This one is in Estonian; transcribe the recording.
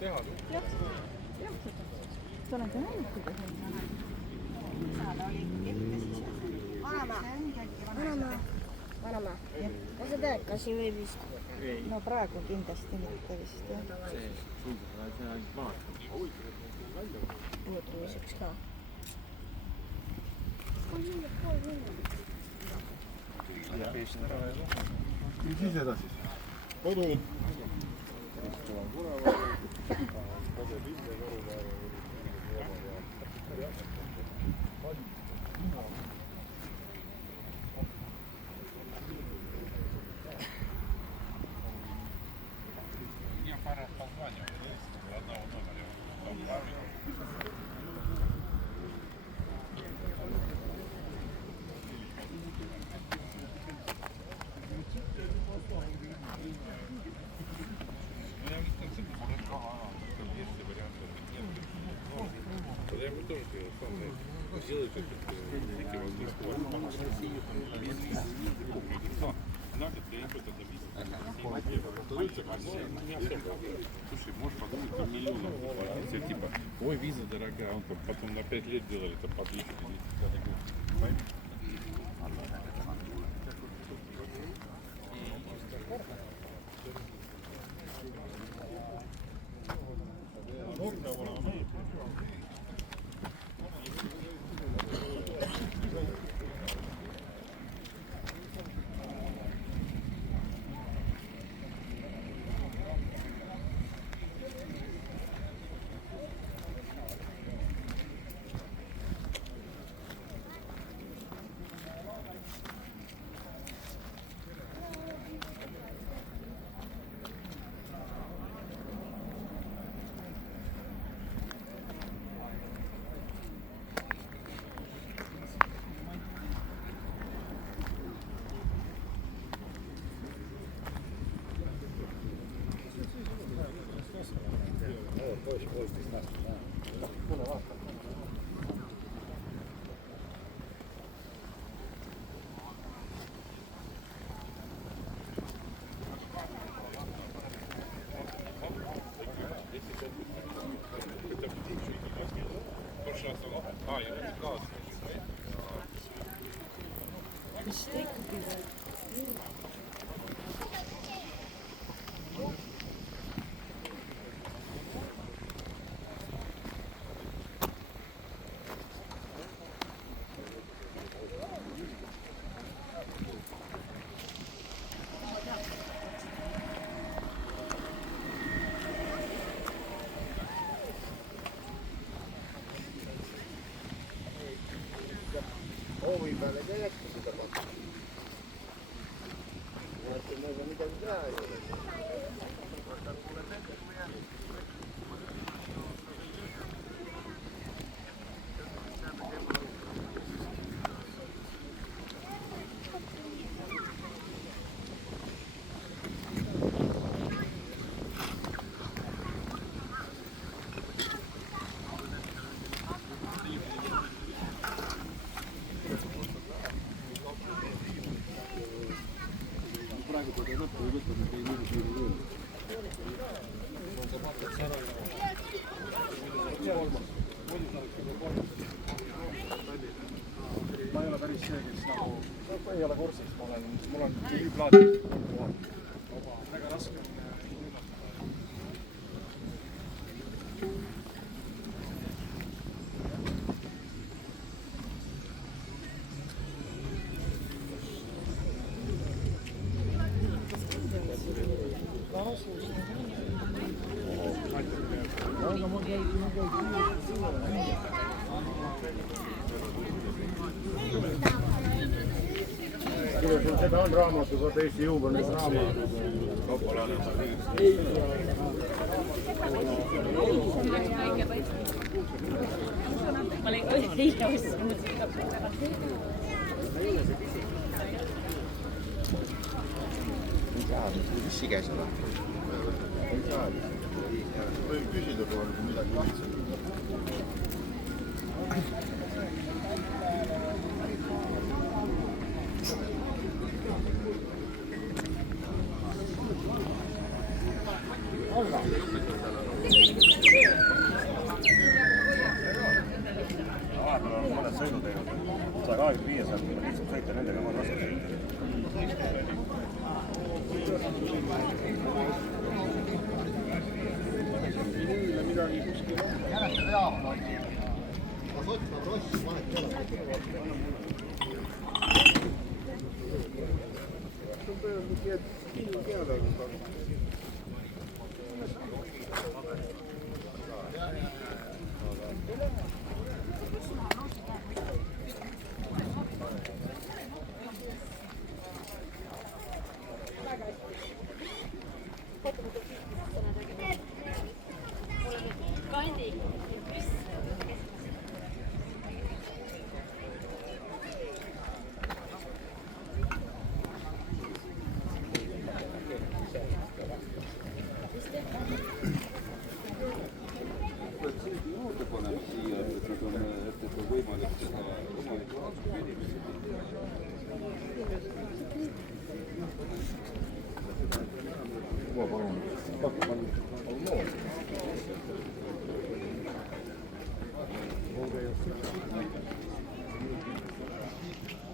jah, sa oled näinud, kuidas on vanamaa. Kas sa tead, kas siin võib istuda? No praegu kindlasti mitte vist, jah. See suudab ainult vaadata. Puutumiseks ka. Mis siis edasi? Kodu. Слушай, может подумать, там миллионы. Все типа, ой, виза дорогая, он там потом на 5 лет делали, это подвижки. Mis ta ikkagi Hoovi peale ka jätta seda pakku. Vaata, meil on midagi teha ei ole. Võtan mulle tekku ja... Praegu ta lõppu ei võtta, nüüd ei nii suuri juurde. Ma ei ole päris see, kes nagu... ei ole kursis, mul on plaadid kohal. Väga raske. Seda on raamatuga Eesti jõukonnas raamat. Ma olin eile ostnud seda. Missi käis ala? Ei saa. Võib küsida poole, kui midagi lihtsalt. Olga. midagi kuskil on. juurde paneme siia, et nad on, et on võimalik seda omaniku rahastuse inimesi. Ma palun.